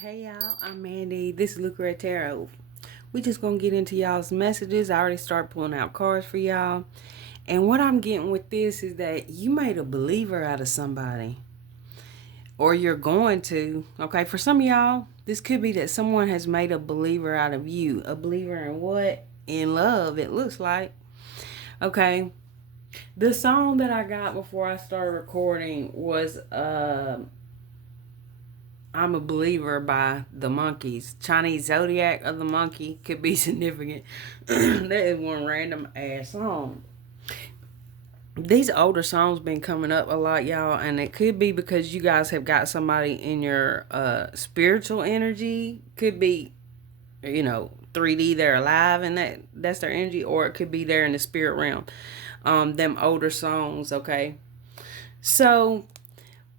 Hey y'all, I'm Mandy. This is Luca at Tarot. We just gonna get into y'all's messages. I already started pulling out cards for y'all. And what I'm getting with this is that you made a believer out of somebody. Or you're going to. Okay, for some of y'all, this could be that someone has made a believer out of you. A believer in what? In love, it looks like. Okay. The song that I got before I started recording was I'm a Believer by the Monkeys. Chinese Zodiac of the Monkey could be significant. That is one random ass song. These older songs been coming up a lot, y'all, and it could be because you guys have got somebody in your spiritual energy. Could be, 3D, they're alive and that's their energy, or it could be there in the spirit realm. Them older songs, okay. So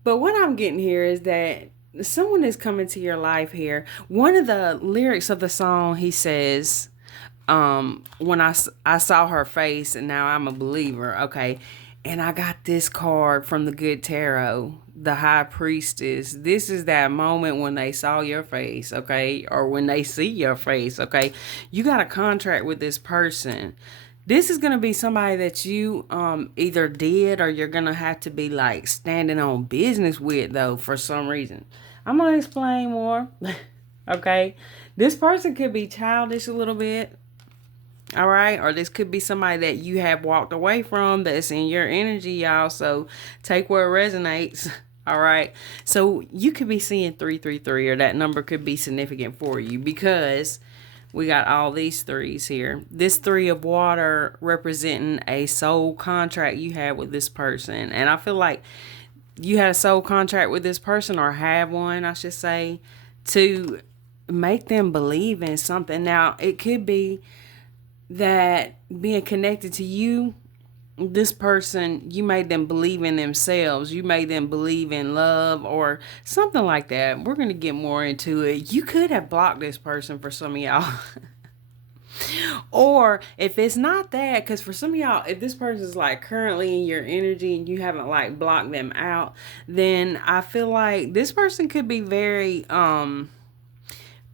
but what I'm getting here is that someone is coming to your life here. One of the lyrics of the song, he says, when I saw her face and now I'm a believer, okay. And I got this card from the good tarot, the high priestess. This is that moment when they saw your face, okay, or when they see your face, okay. You got a contract with this person. This is gonna be somebody that you either did or you're gonna have to be like standing on business with though for some reason. I'm gonna explain more. Okay. This person could be childish a little bit. All right. Or this could be somebody that you have walked away from that's in your energy, y'all. So take where it resonates. All right. So you could be seeing 333, or that number could be significant for you because we got all these threes here. This three of water representing a soul contract you had with this person. And I feel like you had a soul contract with this person, or have one, I should say, to make them believe in something. Now, it could be that being connected to you, this person, you made them believe in themselves. You made them believe in love or something like that. We're going to get more into it. You could have blocked this person for some of y'all. Or if it's not that, because for some of y'all, if this person is like currently in your energy and you haven't like blocked them out, then I feel like this person could be very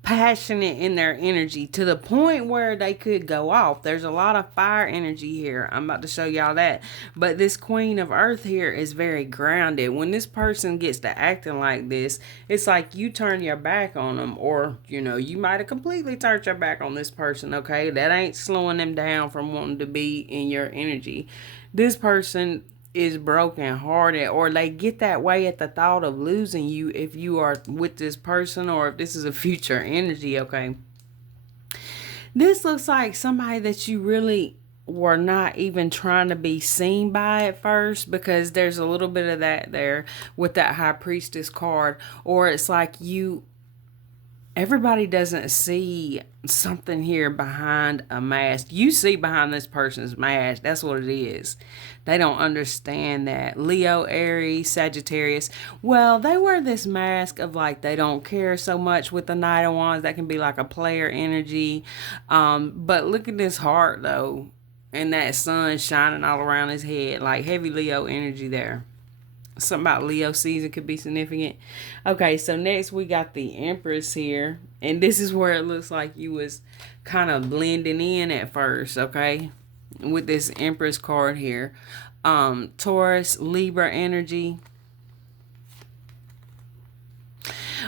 passionate in their energy to the point where they could go off. There's a lot of fire energy here. I'm about to show y'all that. But this Queen of Earth here is very grounded. When this person gets to acting like this, it's like you turn your back on them, or you might have completely turned your back on this person, okay? That ain't slowing them down from wanting to be in your energy. This person is broken hearted, or they get that way at the thought of losing you if you are with this person, or if this is a future energy, okay. This looks like somebody that you really were not even trying to be seen by at first, because there's a little bit of that there with that high priestess card. Or it's like everybody doesn't see something here behind a mask. You see behind this person's mask. That's what it is. They don't understand that. Leo, Aries, Sagittarius. Well, they wear this mask of like they don't care so much with the Knight of Wands. That can be like a player energy. But look at this heart though. And that sun shining all around his head. Like heavy Leo energy there. Something about Leo season could be significant. Okay, so next we got the Empress here. And this is where it looks like you was kind of blending in at first, okay? With this Empress card here. Taurus, Libra energy.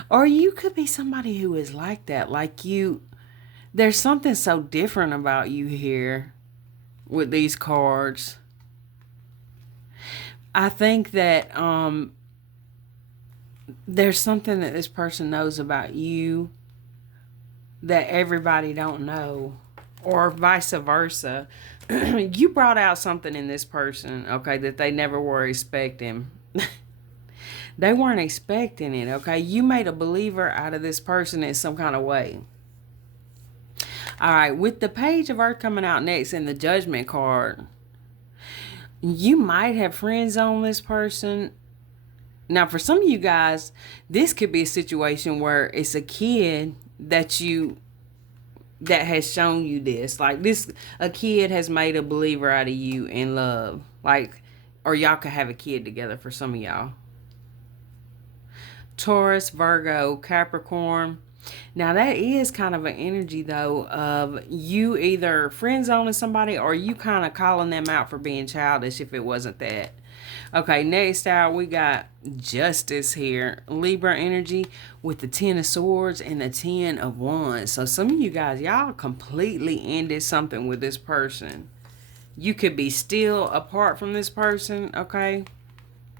Or you could be somebody who is like that. Like there's something so different about you here with these cards. I think that there's something that this person knows about you that everybody don't know, or vice versa. You brought out something in this person, okay, that they never were expecting. They weren't expecting it, okay. You made a believer out of this person in some kind of way. All right, with the Page of Earth coming out next and the Judgment card, you might have friends on this person. Now, for some of you guys, this could be a situation where it's a kid that has shown you this. Like this, a kid has made a believer out of you in love. Like, or y'all could have a kid together for some of y'all. Taurus, Virgo, Capricorn. Now that is kind of an energy though of you either friend zoning somebody or you kind of calling them out for being childish if it wasn't that. Okay, next out we got Justice here. Libra energy with the Ten of Swords and the Ten of Wands. So some of you guys, y'all completely ended something with this person. You could be still apart from this person, okay?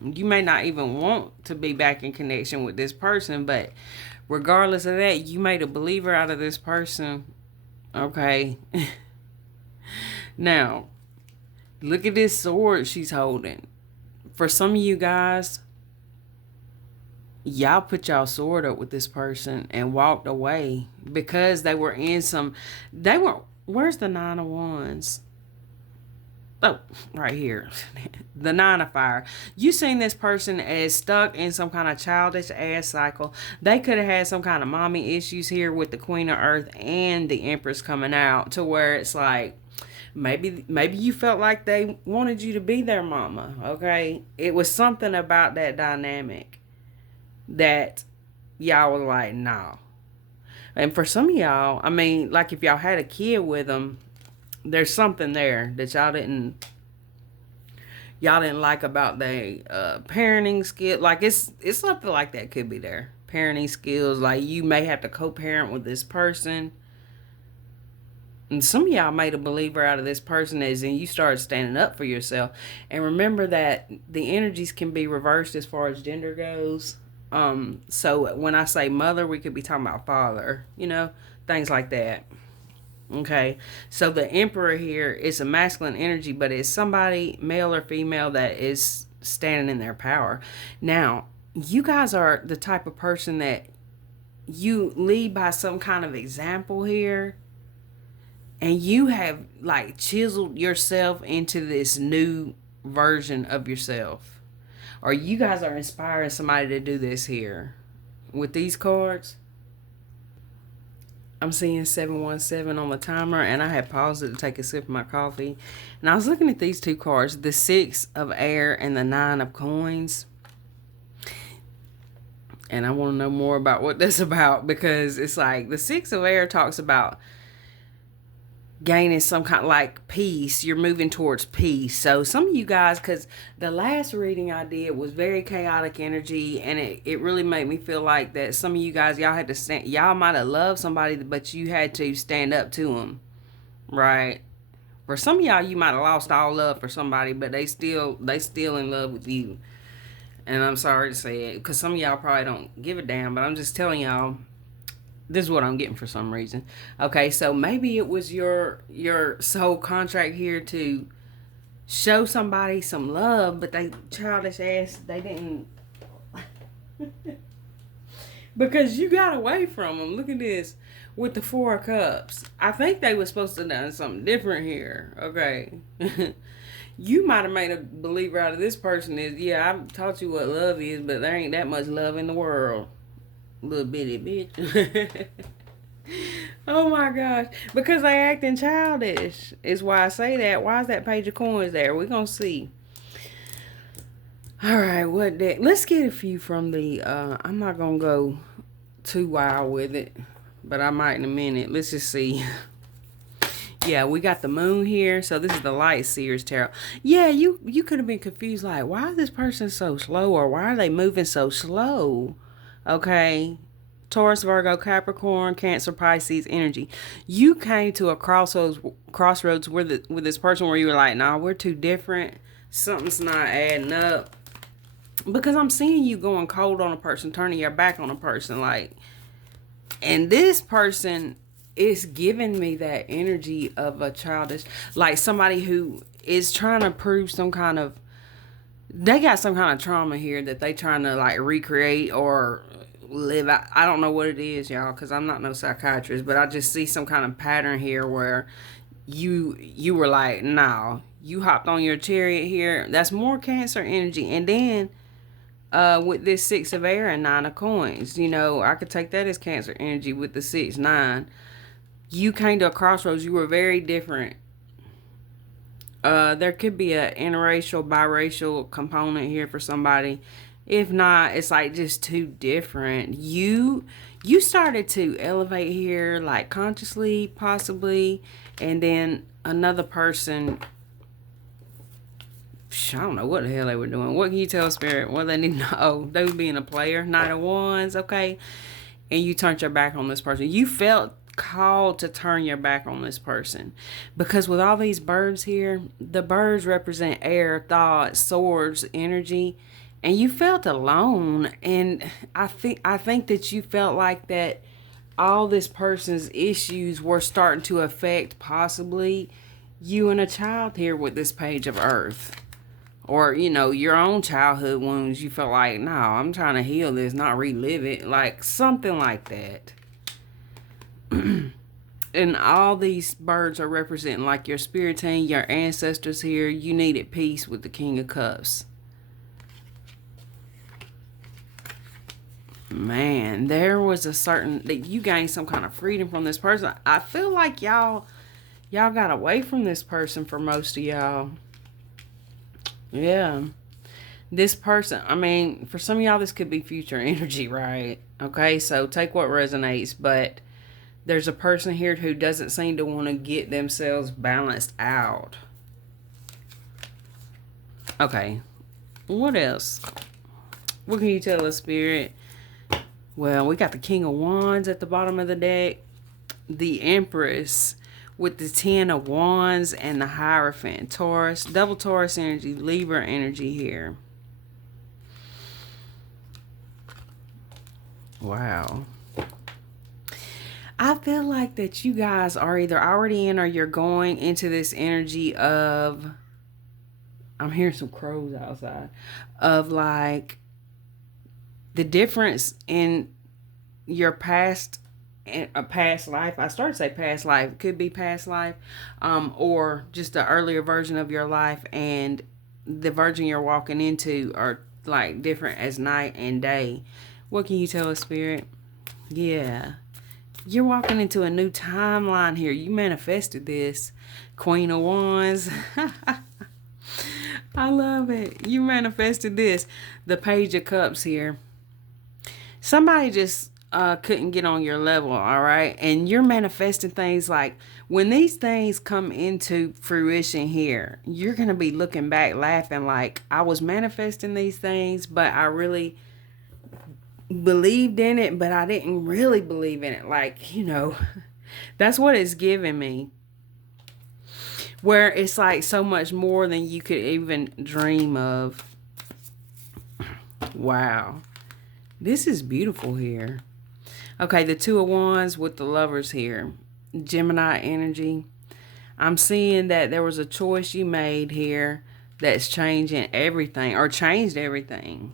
You may not even want to be back in connection with this person, but regardless of that, you made a believer out of this person, okay? Now, look at this sword she's holding. For some of you guys, y'all put y'all sword up with this person and walked away because they were in some, where's the Nine of Wands? Oh, right here. The Nine of Fire. You seen this person as stuck in some kind of childish ass cycle. They could have had some kind of mommy issues here with the Queen of Earth and the Empress coming out to where it's like, maybe you felt like they wanted you to be their mama, okay? It was something about that dynamic that y'all was like, no. And for some of y'all, I mean, like if y'all had a kid with them, there's something there that y'all didn't like about the parenting skill. Like it's something like that could be there. Parenting skills, like you may have to co-parent with this person. And some of y'all made a believer out of this person as in you started standing up for yourself. And remember that the energies can be reversed as far as gender goes. So when I say mother, we could be talking about father, things like that. Okay, so the Emperor here is a masculine energy, but it's somebody, male or female, that is standing in their power. Now, you guys are the type of person that you lead by some kind of example here. And you have like chiseled yourself into this new version of yourself. Or you guys are inspiring somebody to do this here. With these cards, I'm seeing 717 on the timer, and I had paused it to take a sip of my coffee. And I was looking at these two cards, the Six of Air and the Nine of Coins. And I want to know more about what that's about, because it's like the Six of Air talks about gaining some kind of like peace. You're moving towards peace. So some of you guys, because the last reading I did was very chaotic energy, and it really made me feel like that some of you guys, y'all had to stand, y'all might have loved somebody, but you had to stand up to them, right? For some of y'all, you might have lost all love for somebody, but they still in love with you. And I'm sorry to say it, because some of y'all probably don't give a damn, but I'm just telling y'all, this is what I'm getting for some reason. Okay, so maybe it was your soul contract here to show somebody some love, but they childish ass, they didn't. Because you got away from them. Look at this with the Four of Cups. I think they were supposed to have done something different here. Okay. You might have made a believer out of this person is, yeah, I've taught you what love is, but there ain't that much love in the world. Little bitty bitch. Oh my gosh. Because they acting childish is why I say that. Why is that Page of Coins there? We're gonna see. Alright, what deck? Let's get a few from the I'm not gonna go too wild with it, but I might in a minute. Let's just see. Yeah, we got the Moon here. So this is the Light Seers Tarot. Yeah, you could have been confused, like, why is this person so slow, or why are they moving so slow? Okay, Taurus, Virgo, Capricorn, Cancer, Pisces energy. You came to a crossroads with this person where you were like, nah, we're too different. Something's not adding up. Because I'm seeing you going cold on a person, turning your back on a person, like, and this person is giving me that energy of a childish, like somebody who is trying to prove some kind of, they got some kind of trauma here that they trying to like recreate or live out. I don't know what it is, y'all, because I'm not no psychiatrist, but I just see some kind of pattern here where you were like, no, you hopped on your chariot here. That's more Cancer energy. And then with this Six of Air and Nine of Coins, I could take that as Cancer energy with the 6-9. You came to a crossroads. You were very different. There could be a interracial, biracial component here for somebody. If not, it's like just too different. You started to elevate here, like consciously, possibly, and then another person, I don't know what the hell they were doing. What can you tell Spirit? What they need to know? They were being a player, Knight of Wands, okay? And you turned your back on this person. You felt called to turn your back on this person. Because with all these birds here, the birds represent air, thought, swords, energy. And you felt alone. And I think that you felt like that all this person's issues were starting to affect possibly you and a child here with this page of earth, or your own childhood wounds. You felt like, no, I'm trying to heal this, not relive it, like something like that. And all these birds are representing like your spirit team, your ancestors here. You needed peace with the King of Cups. Man, there was a certain that you gained some kind of freedom from this person. I feel like y'all got away from this person for most of y'all. Yeah. This person, I mean, for some of y'all, this could be future energy, right? Okay, so take what resonates, but there's a person here who doesn't seem to want to get themselves balanced out. Okay, what else? What can you tell us, Spirit? Well, we got the King of Wands at the bottom of the deck, the Empress with the 10 of Wands, and the Hierophant. Taurus, double Taurus energy, Libra energy here. Wow. I feel like that you guys are either already in or you're going into this energy of, I'm hearing some crows outside, of like the difference in your past and a past life. I started to say past life. It could be past life, or just the earlier version of your life, and the version you're walking into are like different as night and day. What can you tell us, Spirit? Yeah. You're walking into a new timeline here. You manifested this. Queen of Wands. I love it. You manifested this. The Page of Cups here. Somebody just couldn't get on your level, all right? And you're manifesting things like, when these things come into fruition here, you're going to be looking back laughing like, I was manifesting these things, but I really believed in it, but I didn't really believe in it. Like, that's what it's giving me. Where it's like so much more than you could even dream of. Wow. This is beautiful here. Okay, the Two of Wands with the Lovers here. Gemini energy. I'm seeing that there was a choice you made here that's changing everything, or changed everything.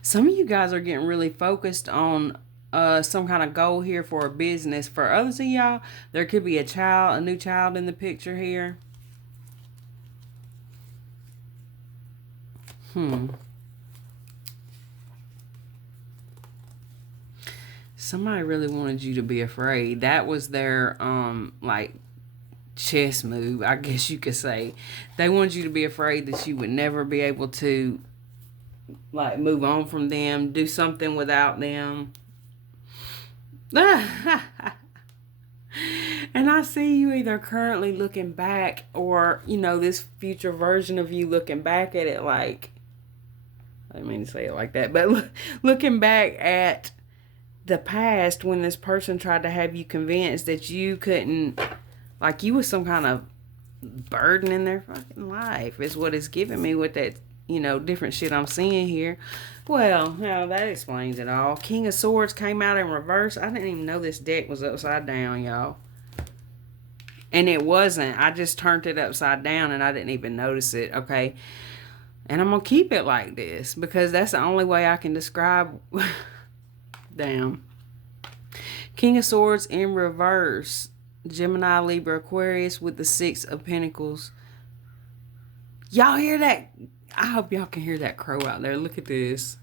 Some of you guys are getting really focused on some kind of goal here for a business. For others of y'all, there could be a new child in the picture here. Somebody really wanted you to be afraid. That was their like chess move, I guess you could say. They wanted you to be afraid that you would never be able to like move on from them, do something without them. And I see you either currently looking back, or this future version of you looking back at it like, I didn't mean to say it like that, but looking back at the past when this person tried to have you convinced that you couldn't, like you was some kind of burden in their fucking life, is what it's giving me with that different shit I'm seeing here. Well, that explains it all. King of Swords came out in reverse. I didn't even know this deck was upside down, y'all. And it wasn't. I just turned it upside down and I didn't even notice it, okay? And I'm going to keep it like this because that's the only way I can describe. Damn. King of Swords in reverse. Gemini, Libra, Aquarius with the Six of Pentacles. Y'all hear that? I hope y'all can hear that crow out there. Look at this.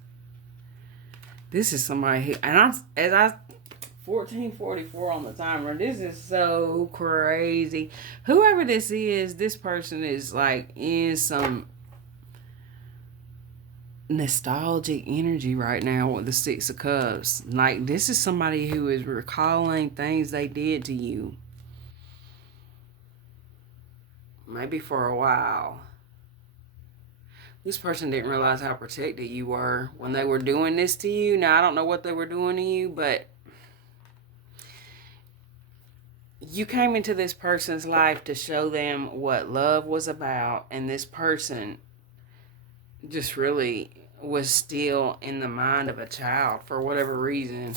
This is somebody who, and I 1444 on the timer. This is so crazy. Whoever this is, this person is like in some nostalgic energy right now with the Six of Cups. Like, this is somebody who is recalling things they did to you, maybe for a while. This person didn't realize how protected you were when they were doing this to you. Now, I don't know what they were doing to you, but you came into this person's life to show them what love was about, and this person just really was still in the mind of a child for whatever reason.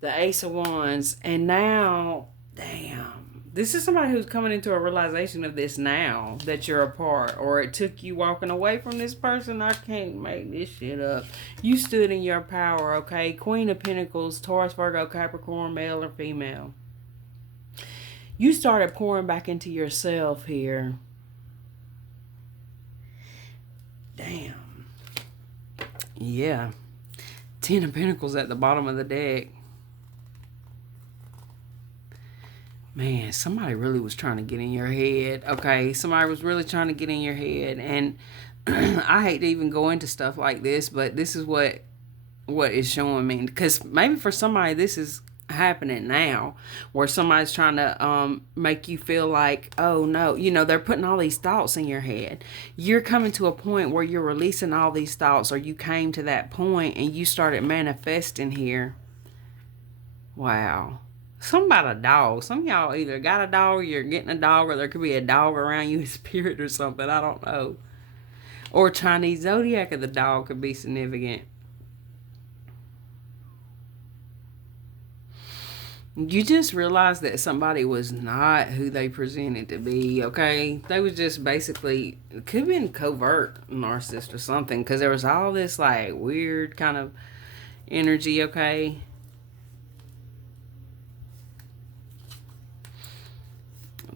The Ace of Wands, and now, damn, this is somebody who's coming into a realization of this now, that you're apart, or it took you walking away from this person. I can't make this shit up. You stood in your power, okay? Queen of Pentacles, Taurus, Virgo, Capricorn, male or female. You started pouring back into yourself here. Damn. Yeah. 10 of Pentacles at the bottom of the deck. Man, somebody really was trying to get in your head. Okay, somebody was really trying to get in your head. And I hate to even go into stuff like this, but this is what is showing me. Because maybe for somebody, this is happening now, where somebody's trying to make you feel like, oh no, you know, they're putting all these thoughts in your head. You're coming to a point where you're releasing all these thoughts, or you came to that point and you started manifesting here. Wow. Something about a dog. Some of y'all either got a dog, or you're getting a dog, or there could be a dog around you in spirit or something. I don't know. Or Chinese zodiac of the dog could be significant. You just realized that somebody was not who they presented to be, okay? They was just basically, could have been covert narcissist or something, because there was all this like weird kind of energy, okay?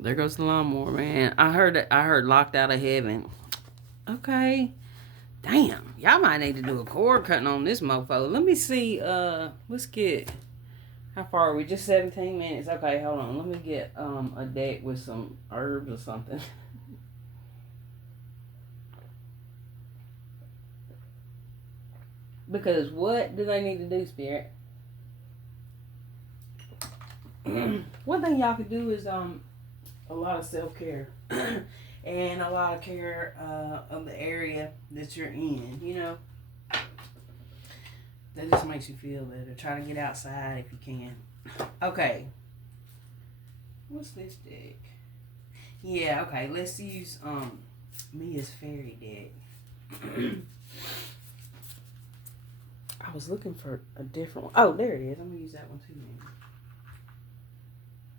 There goes the lawnmower, man. I heard locked out of heaven. Okay. Damn. Y'all might need to do a cord cutting on this mofo. Let me see. Let's get, how far are we? Just 17 minutes. Okay, hold on. Let me get a deck with some herbs or something. Because what do they need to do, Spirit? One thing y'all could do is a lot of self-care and a lot of care of the area that you're in, you know. That just makes you feel better. Try to get outside if you can. Okay. What's this deck? Yeah, okay. Let's use Mia's fairy deck. I was looking for a different one. Oh, there it is. I'm gonna use that one too, man.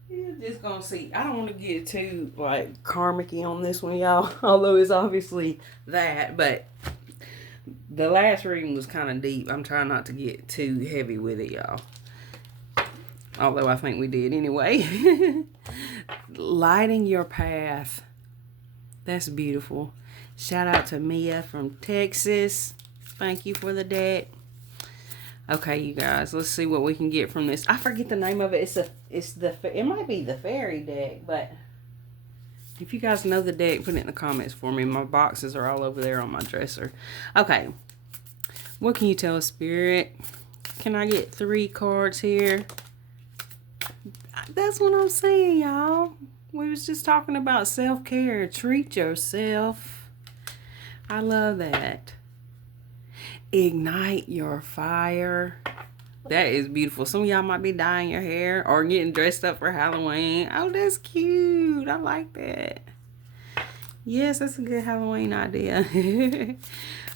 Yeah, just gonna see. I don't want to get too like karmic-y on this one, y'all. Although it's obviously that, but the last reading was kind of deep. I'm trying not to get too heavy with it, y'all. Although I think we did anyway. Lighting your path. That's beautiful. Shout out to Mia from Texas. Thank you for the deck. Okay, you guys, let's see what we can get from this. I forget the name of it. It might be the fairy deck, but if you guys know the deck, put it in the comments for me. My boxes are all over there on my dresser. Okay, what can you tell us, Spirit? Can I get 3 cards here? That's what I'm saying, y'all. We was just talking about self-care. Treat yourself. I love that. Ignite your fire. That is beautiful. Some of y'all might be dyeing your hair or getting dressed up for Halloween. Oh, that's cute. I like that. Yes, that's a good Halloween idea.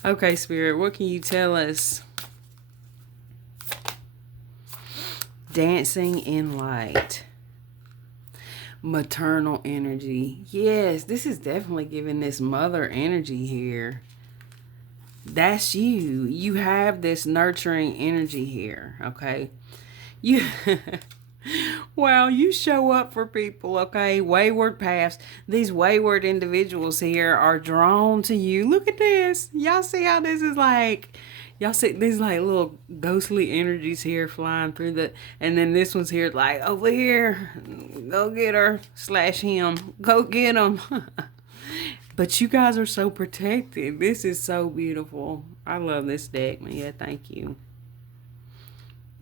Okay, Spirit, what can you tell us? Dancing in light. Maternal energy. Yes, this is definitely giving this mother energy here. That's you. You have this nurturing energy here, okay? You, well, you show up for people, okay? Wayward paths. These wayward individuals here are drawn to you. Look at this. Y'all see how this is like, y'all see these like little ghostly energies here flying through the, and then this one's here like, over here, go get her, / him, go get him. But you guys are so protected. This is so beautiful. I love this deck, man. Yeah, thank you.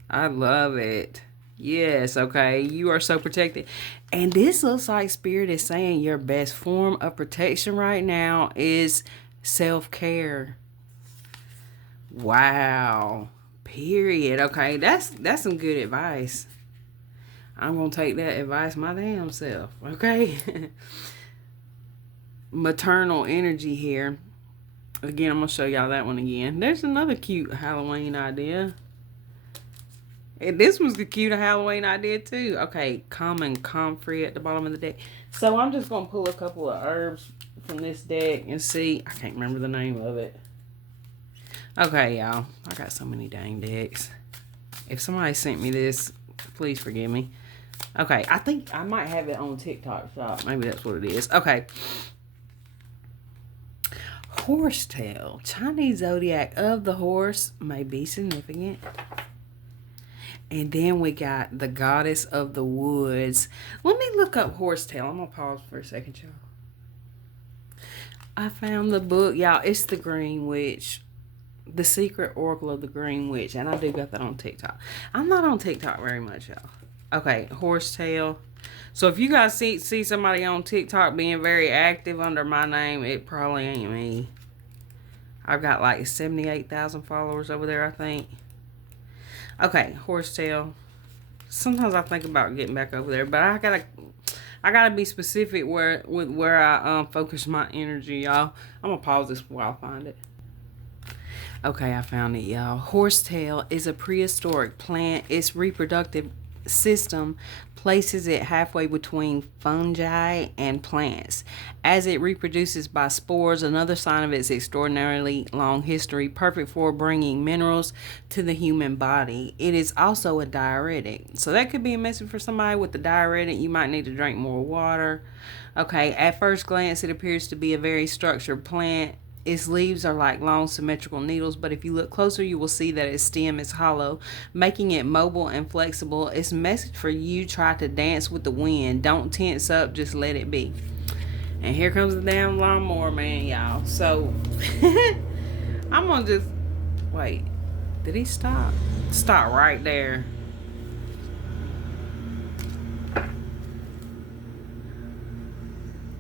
I love it. Yes, okay. You are so protected. And this looks like Spirit is saying your best form of protection right now is self-care. Wow. Period. Okay, that's some good advice. I'm gonna take that advice my damn self. Okay. Maternal energy here. Again, I'm gonna show y'all that one again. There's another cute Halloween idea. And this was the cute Halloween idea too. Okay, common comfrey at the bottom of the deck. So I'm just gonna pull a couple of herbs from this deck and see. I can't remember the name of it. Okay, y'all. I got so many dang decks. If somebody sent me this, please forgive me. Okay, I think I might have it on TikTok shop. Maybe that's what it is. Okay. Horsetail. Chinese zodiac of the horse may be significant. And then we got the goddess of the woods. Let me look up horsetail. I'm going to pause for a second, y'all. I found the book. Y'all, it's The Green Witch. The Secret Oracle of the Green Witch. And I do got that on TikTok. I'm not on TikTok very much, y'all. Okay, horsetail. So if you guys see somebody on TikTok being very active under my name, it probably ain't me. I've got like 78,000 followers over there, I think. Okay, horsetail. Sometimes I think about getting back over there, but I gotta be specific where I focus my energy, y'all. I'm gonna pause this while I find it. Okay, I found it, y'all. Horsetail is a prehistoric plant. Its reproductive system places it halfway between fungi and plants. As it reproduces by spores, another sign of its extraordinarily long history, perfect for bringing minerals to the human body. It is also a diuretic. So that could be a message for somebody with the diuretic. You might need to drink more water. Okay, at first glance, it appears to be a very structured plant. Its leaves are like long symmetrical needles, but if you look closer, you will see that its stem is hollow, making it mobile and flexible. Its message for you: try to dance with the wind. Don't tense up, just let it be. And here comes the damn lawnmower man, y'all. So, I'm gonna just, wait, did he stop? Stop right there.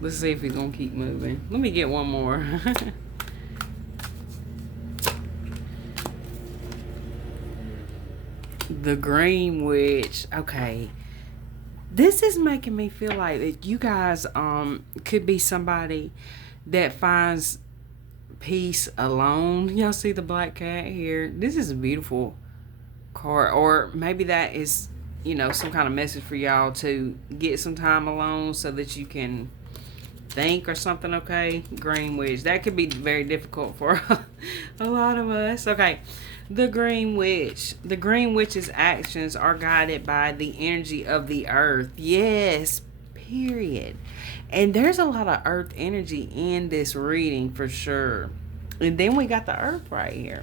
Let's see if he's gonna keep moving. Let me get one more. The Green Witch. Okay. This is making me feel like that you guys could be somebody that finds peace alone. Y'all see the black cat here? This is a beautiful card. Or maybe that is, some kind of message for y'all to get some time alone so that you can think or something. Okay, Green Witch. That could be very difficult for a lot of us. Okay. The Green Witch. The Green Witch's actions are guided by the energy of the earth. Yes, period. And there's a lot of earth energy in this reading for sure. And then we got the earth right here.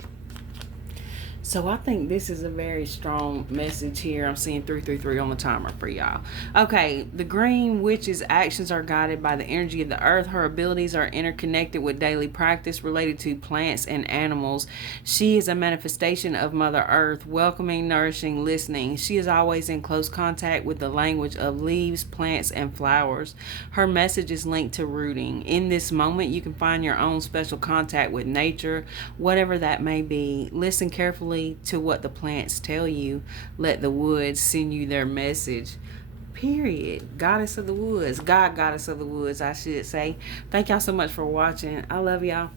So I think this is a very strong message here. I'm seeing 333 on the timer for y'all. Okay, the Green Witch's actions are guided by the energy of the earth. Her abilities are interconnected with daily practice related to plants and animals. She is a manifestation of Mother Earth, welcoming, nourishing, listening. She is always in close contact with the language of leaves, plants, and flowers. Her message is linked to rooting. In this moment, you can find your own special contact with nature, whatever that may be. Listen carefully to what the plants tell you. Let the woods send you their message. Period. Goddess of the woods. God, goddess of the woods, I should say. Thank y'all so much for watching. I love y'all.